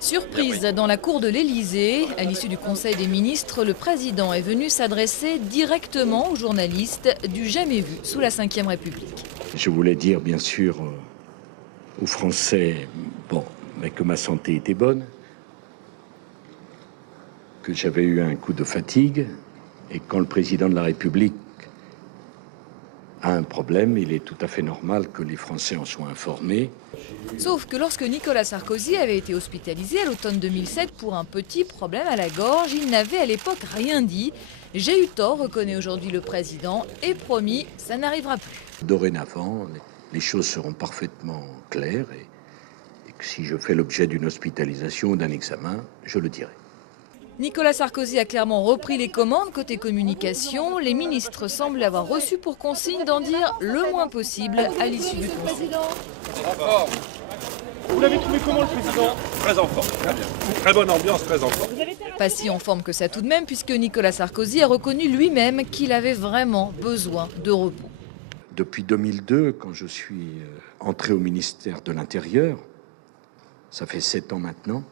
Surprise dans la cour de l'Élysée, à l'issue du Conseil des ministres, le président est venu s'adresser directement aux journalistes du jamais vu sous la Ve République. Je voulais dire bien sûr aux Français mais que ma santé était bonne, que j'avais eu un coup de fatigue et quand le président de la République a un problème, il est tout à fait normal que les Français en soient informés. Sauf que lorsque Nicolas Sarkozy avait été hospitalisé à l'automne 2007 pour un petit problème à la gorge, il n'avait à l'époque rien dit. J'ai eu tort, reconnaît aujourd'hui le président, et promis, ça n'arrivera plus. Dorénavant, les choses seront parfaitement claires et que si je fais l'objet d'une hospitalisation ou d'un examen, je le dirai. Nicolas Sarkozy a clairement repris les commandes côté communication. Les ministres semblent avoir reçu pour consigne d'en dire le moins possible à l'issue du Conseil. Vous l'avez trouvé comment le président? Très en forme, très bien. Très bonne ambiance, très en forme. Pas si en forme que ça tout de même, puisque Nicolas Sarkozy a reconnu lui-même qu'il avait vraiment besoin de repos. Depuis 2002, quand je suis entré au ministère de l'Intérieur, ça fait 7 ans maintenant,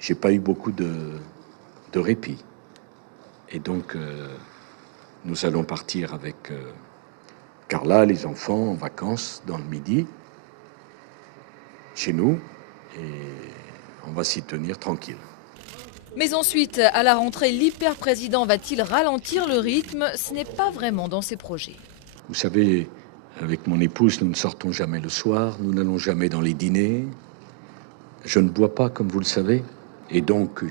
j'ai pas eu beaucoup de répit. Et donc, nous allons partir avec Carla, les enfants, en vacances dans le Midi, chez nous, et on va s'y tenir tranquille. Mais ensuite, à la rentrée, l'hyper-président va-t-il ralentir le rythme? Ce n'est pas vraiment dans ses projets. Vous savez, avec mon épouse, nous ne sortons jamais le soir, nous n'allons jamais dans les dîners. Je ne bois pas, comme vous le savez, et donc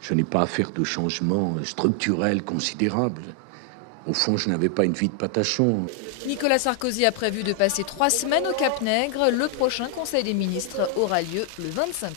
je n'ai pas à faire de changements structurels considérables. Au fond, je n'avais pas une vie de patachon. Nicolas Sarkozy a prévu de passer 3 semaines au Cap-Nègre. Le prochain Conseil des ministres aura lieu le 25 août.